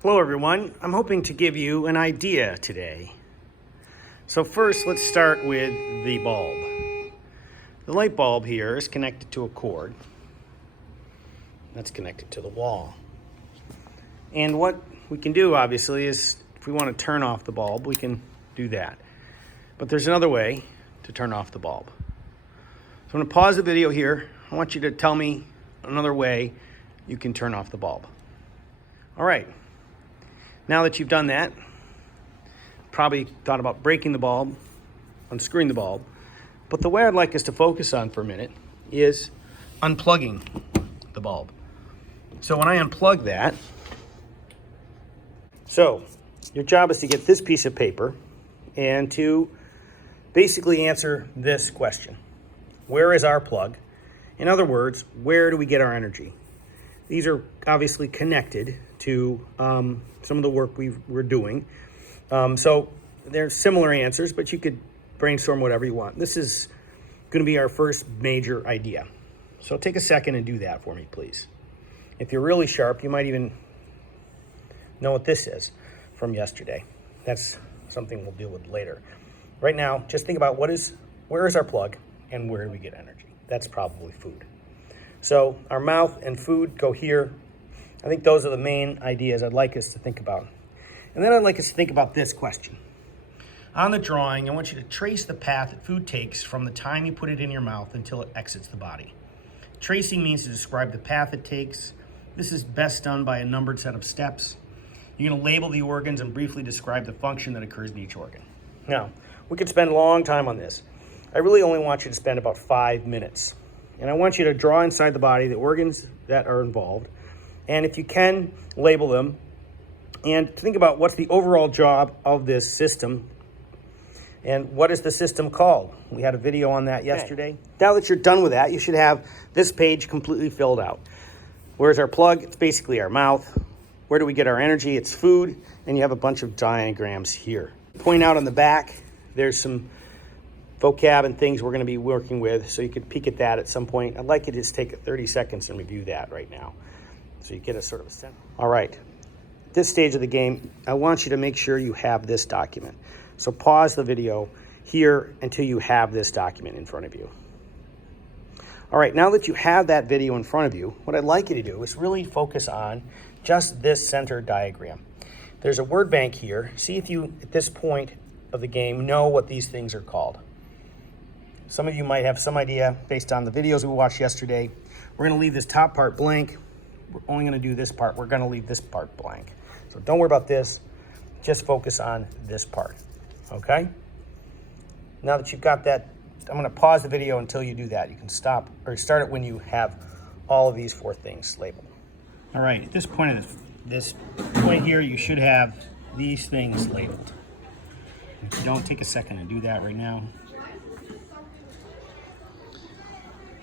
Hello everyone, I'm hoping to give you an idea today. So first let's start with the bulb. The light bulb here is connected to a cord that's connected to the wall. And what we can do obviously is if we want to turn off the bulb, we can do that. But there's another way to turn off the bulb. So I'm going to pause the video here. I want you to tell me another way you can turn off the bulb. All right. Now that you've done that, probably thought about breaking the bulb, unscrewing the bulb, but the way I'd like us to focus on for a minute is unplugging the bulb. So when I unplug that, so your job is to get this piece of paper and to basically answer this question. Where is our plug? In other words, where do we get our energy? These are obviously connected to some of the work we're doing. So they're similar answers, but you could brainstorm whatever you want. This is going to be our first major idea. So take a second and do that for me, please. If you're really sharp, you might even know what this is from yesterday. That's something we'll deal with later. Right now, just think about where is our plug and where do we get energy? That's probably food. So our mouth and food go here. I think those are the main ideas I'd like us to think about. And then I'd like us to think about this question. On the drawing, I want you to trace the path that food takes from the time you put it in your mouth until it exits the body. Tracing means to describe the path it takes. This is best done by a numbered set of steps. You're going to label the organs and briefly describe the function that occurs in each organ. Now, we could spend a long time on this. I really only want you to spend about 5 minutes. And I want you to draw inside the body the organs that are involved. And if you can, label them. And think about what's the overall job of this system. And what is the system called? We had a video on that yesterday. Okay. Now that you're done with that, you should have this page completely filled out. Where's our plug? It's basically our mouth. Where do we get our energy? It's food. And you have a bunch of diagrams here. Point out on the back, there's some vocab and things we're going to be working with, so you could peek at that at some point. I'd like you to just take 30 seconds and review that right now, so you get a sort of a sense. All right, at this stage of the game, I want you to make sure you have this document. So pause the video here until you have this document in front of you. All right, now that you have that video in front of you, what I'd like you to do is really focus on just this center diagram. There's a word bank here. See if you, at this point of the game, know what these things are called. Some of you might have some idea based on the videos we watched yesterday. We're going to leave this top part blank. We're only going to do this part. We're going to leave this part blank. So don't worry about this. Just focus on this part. Okay? Now that you've got that, I'm going to pause the video until you do that. You can stop or start it when you have all of these 4 things labeled. All right, at this point here, you should have these things labeled. If you don't, take a second and do that right now.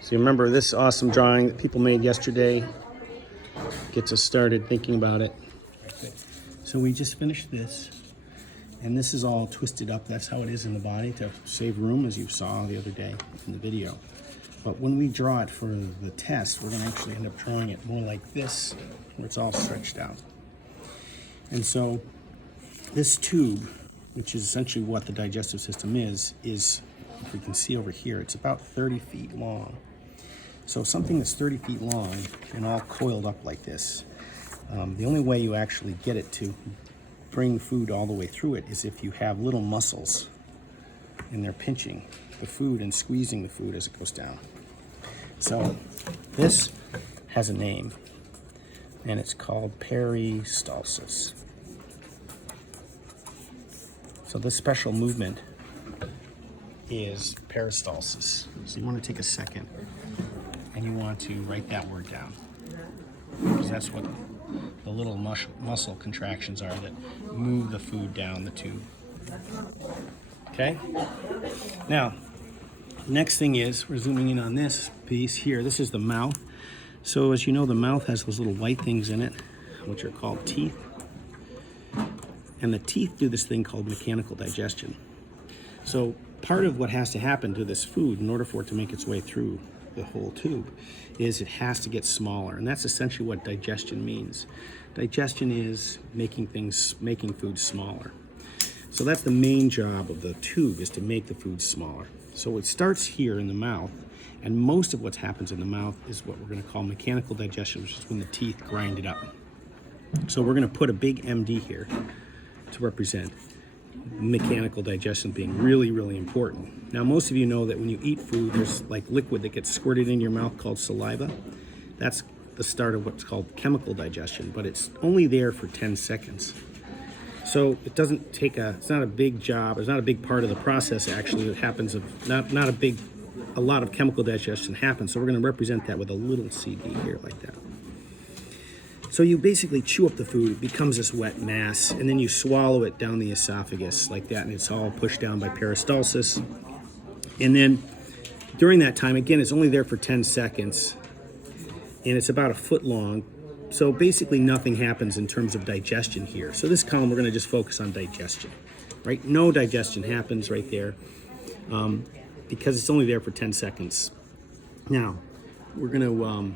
So remember this awesome drawing that people made yesterday gets us started thinking about it. So we just finished this, and this is all twisted up. That's how it is in the body to save room, as you saw the other day in the video. But when we draw it for the test, we're going to actually end up drawing it more like this, where it's all stretched out. And so this tube, which is essentially what the digestive system is, if we can see over here, it's about 30 feet long. So something that's 30 feet long and all coiled up like this, the only way you actually get it to bring food all the way through it is if you have little muscles and they're pinching the food and squeezing the food as it goes down. So this has a name, and it's called peristalsis. So this special movement is peristalsis. So you want to take a second and you want to write that word down, because that's what the little muscle contractions are that move the food down the tube. Okay? Now, next thing is, we're zooming in on this piece here. This is the mouth. So as you know, the mouth has those little white things in it, which are called teeth. And the teeth do this thing called mechanical digestion. So part of what has to happen to this food in order for it to make its way through the whole tube, is it has to get smaller. And that's essentially what digestion means. Digestion is making food smaller. So that's the main job of the tube, is to make the food smaller. So it starts here in the mouth, and most of what happens in the mouth is what we're going to call mechanical digestion, which is when the teeth grind it up. So we're going to put a big MD here to represent mechanical digestion being really, really important. Now, most of you know that when you eat food, there's like liquid that gets squirted in your mouth called saliva. That's the start of what's called chemical digestion, but it's only there for 10 seconds. So it doesn't take it's not a big job, it's not a big part of the process actually. It happens a lot of chemical digestion happens. So we're going to represent that with a little CD here like that. So you basically chew up the food, it becomes this wet mass, and then you swallow it down the esophagus like that, and it's all pushed down by peristalsis. And then during that time, again, it's only there for 10 seconds, and it's about a foot long. So basically nothing happens in terms of digestion here. So this column, we're going to just focus on digestion, right? No digestion happens right there because it's only there for 10 seconds. Now, we're going to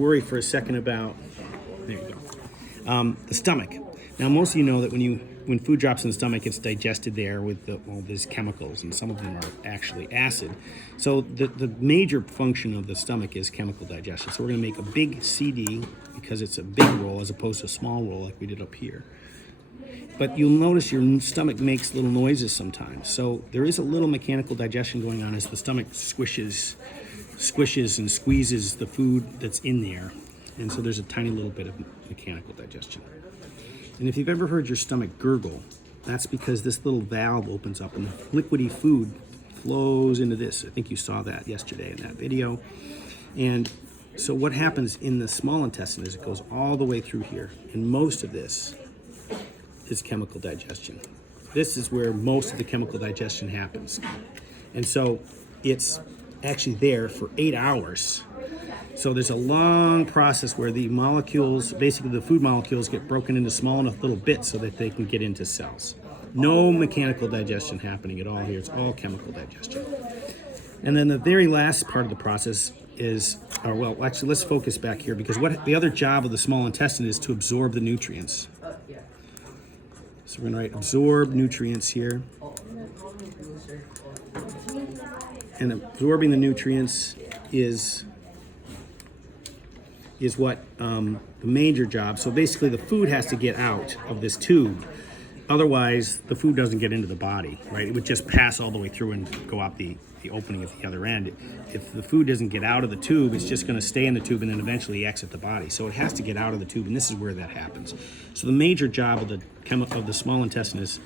worry for a second about, there you go, the stomach. Now, most of you know that when food drops in the stomach, it's digested there with all these chemicals, and some of them are actually acid. So the major function of the stomach is chemical digestion. So we're going to make a big CD because it's a big roll as opposed to a small roll like we did up here. But you'll notice your stomach makes little noises sometimes. So there is a little mechanical digestion going on as the stomach squishes and squeezes the food that's in there. And so there's a tiny little bit of mechanical digestion. And if you've ever heard your stomach gurgle, that's because this little valve opens up and the liquidy food flows into this. I think you saw that yesterday in that video. And so what happens in the small intestine is it goes all the way through here. And most of this is chemical digestion. This is where most of the chemical digestion happens. And so it's actually there for 8 hours. So there's a long process where the molecules, basically the food molecules, get broken into small enough little bits so that they can get into cells. No mechanical digestion happening at all here. It's all chemical digestion. And then the very last part of the process is, well, actually, let's focus back here, because what the other job of the small intestine is to absorb the nutrients. So we're going to write absorb nutrients here. And absorbing the nutrients is what the major job. So basically the food has to get out of this tube. Otherwise, the food doesn't get into the body, right? It would just pass all the way through and go out the opening at the other end. If the food doesn't get out of the tube, it's just going to stay in the tube and then eventually exit the body. So it has to get out of the tube, and this is where that happens. So the major job of the small intestine is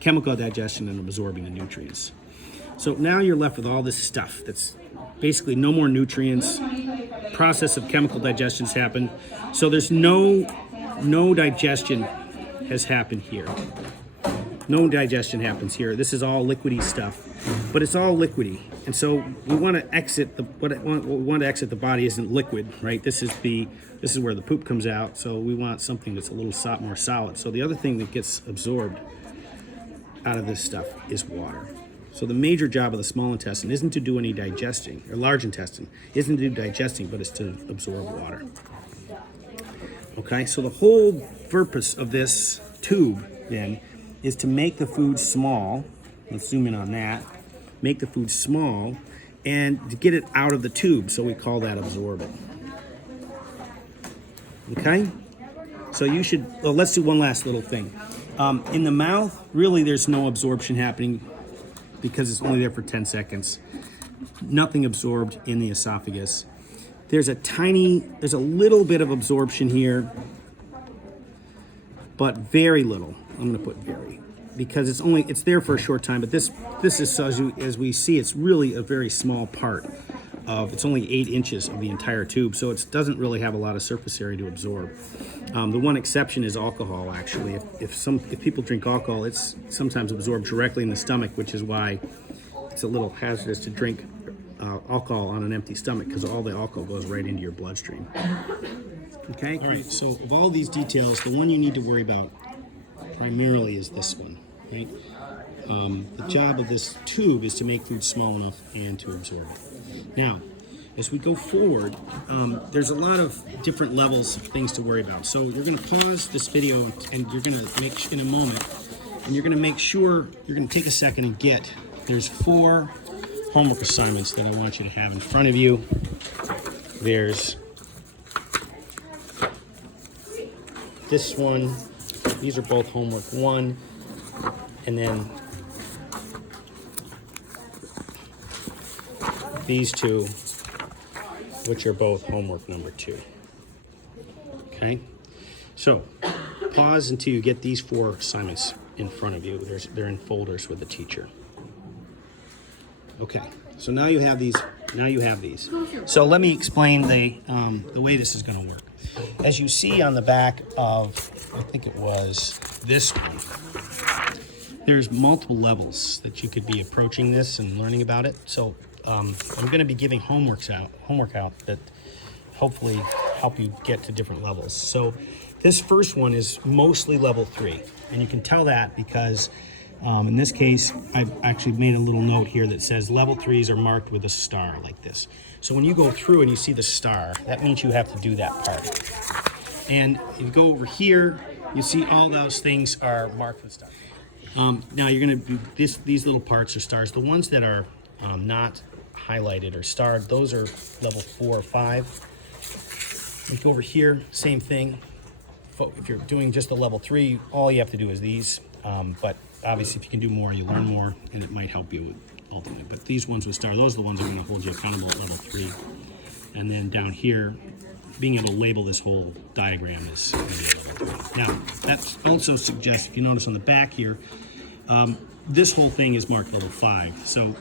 chemical digestion and absorbing the nutrients. So now you're left with all this stuff that's basically no more nutrients. Process of chemical digestion's happened. So there's no digestion has happened here. No digestion happens here. This is all liquidy stuff, but it's all liquidy. And so we want to exit what we want to exit the body isn't liquid, right? This is where the poop comes out. So we want something that's a little more solid. So the other thing that gets absorbed out of this stuff is water. So the major job of the small intestine isn't to do any digesting, or large intestine isn't to do digesting, but it's to absorb water. Okay, so the whole purpose of this tube then is to make the food small. Let's zoom in on that. Make the food small and to get it out of the tube. So we call that absorbent. Okay, so let's do one last little thing. In the mouth, really there's no absorption happening because it's only there for 10 seconds. Nothing absorbed in the esophagus. There's a little bit of absorption here, but very little. I'm gonna put very, because it's there for a short time, but this is, as we see, it's really a very small part it's only 8 inches of the entire tube, so it doesn't really have a lot of surface area to absorb. The one exception is alcohol, actually. If people drink alcohol, it's sometimes absorbed directly in the stomach, which is why it's a little hazardous to drink alcohol on an empty stomach, because all the alcohol goes right into your bloodstream. Okay? All right, so of all these details, the one you need to worry about primarily is this one, right? The job of this tube is to make food small enough and to absorb it. Now, as we go forward, there's a lot of different levels of things to worry about. So you're going to pause this video and you're going to make, in a moment, and you're going to make sure, you're going to take a second and get, there's 4 homework assignments that I want you to have in front of you. There's this one, these are both homework 1, and then these 2, which are both homework number 2. Okay, so pause until you get these 4 assignments in front of you. They're in folders with the teacher. Okay, so now you have these. Now you have these. So let me explain the way this is going to work. As you see on the back of, I think it was this one, there's multiple levels that you could be approaching this and learning about it. So I'm going to be giving homework out that hopefully help you get to different levels. So this first one is mostly level 3, and you can tell that because in this case, I've actually made a little note here that says level 3s are marked with a star like this. So when you go through and you see the star, that means you have to do that part. And you go over here, you see all those things are marked with stars. Now you're going to do these little parts are stars. The ones that are not highlighted or starred, those are level 4 or 5. You go over here, same thing. If you're doing just the level 3, all you have to do is these. But obviously, if you can do more, you learn more, and it might help you ultimately. But these ones with star, those are the ones that are going to hold you accountable at level 3. And then down here, being able to label this whole diagram is going to be level 3. Now, that also suggests, if you notice on the back here, this whole thing is marked level 5. So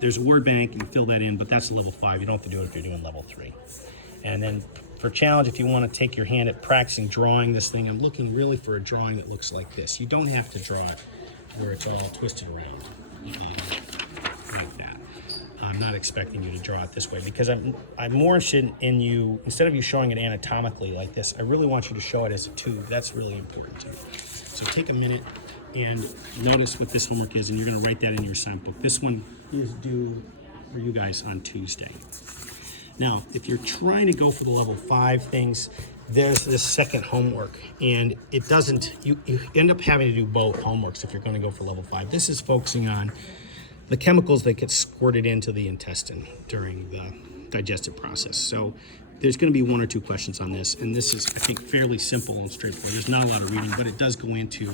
there's a word bank, you can fill that in, but that's level 5. You don't have to do it if you're doing level 3. And then for challenge, if you want to take your hand at practicing drawing this thing, I'm looking really for a drawing that looks like this. You don't have to draw it where it's all twisted around like that. I'm not expecting you to draw it this way because I'm more interested in you, instead of you showing it anatomically like this, I really want you to show it as a tube. That's really important to me. So take a minute and notice what this homework is, and you're going to write that in your assignment book. This one is due for you guys on Tuesday. Now, if you're trying to go for the level 5 things, there's this second homework, and it doesn't, you end up having to do both homeworks if you're going to go for level 5. This is focusing on the chemicals that get squirted into the intestine during the digestive process. So there's going to be 1 or 2 questions on this, and this is, I think, fairly simple and straightforward. There's not a lot of reading, but it does go into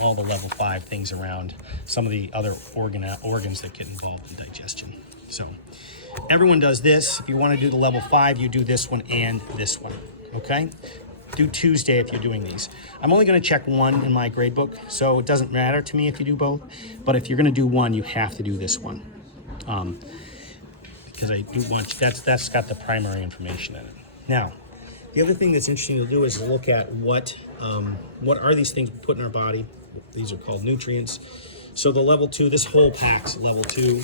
all the level 5 things around some of the other organs that get involved in digestion. So everyone does this. If you want to do the level 5, you do this one and this one, okay? Do Tuesday if you're doing these. I'm only going to check 1 in my grade book, so it doesn't matter to me if you do both. But if you're going to do 1, you have to do this one. Because I do want, that's got the primary information in it. Now, the other thing that's interesting to do is look at what are these things we put in our body. These are called nutrients. So the level 2, this whole pack's level 2.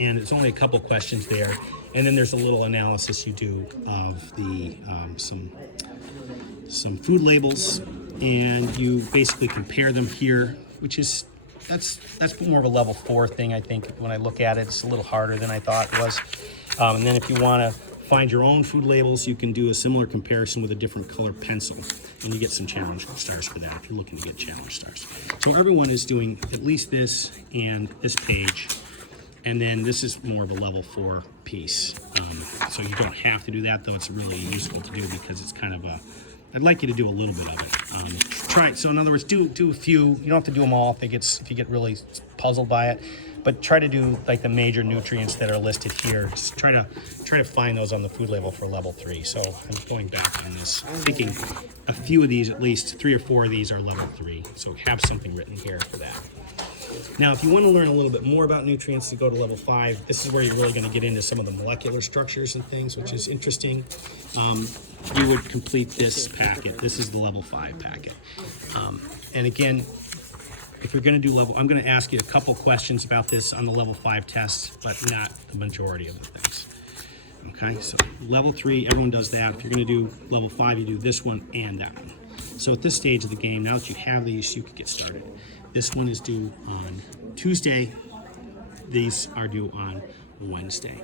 And it's only a couple questions there, and then there's a little analysis you do of the some food labels, and you basically compare them here, which is that's more of a level 4 thing. I think when I look at it, it's a little harder than I thought it was. And then if you want to find your own food labels, you can do a similar comparison with a different color pencil, and you get some challenge stars for that if you're looking to get challenge stars. So everyone is doing at least this and this page. And then this is more of a level 4 piece. So you don't have to do that, though it's really useful to do because it's kind of a, I'd like you to do a little bit of it. Try it. So in other words, do a few. You don't have to do them all if you get really puzzled by it. But try to do like the major nutrients that are listed here. Just try to find those on the food label for level 3. So I'm going back on this, thinking a few of these, at least 3 or 4 of these are level 3. So have something written here for that. Now, if you want to learn a little bit more about nutrients to go to level 5, this is where you're really going to get into some of the molecular structures and things, which is interesting. You would complete this packet. This is the level 5 packet. And again, if you're going to do level, I'm going to ask you a couple questions about this on the level 5 test, but not the majority of the things. Okay, so level 3, everyone does that. If you're going to do level 5, you do this one and that one. So at this stage of the game, now that you have these, you can get started. This one is due on Tuesday. These are due on Wednesday.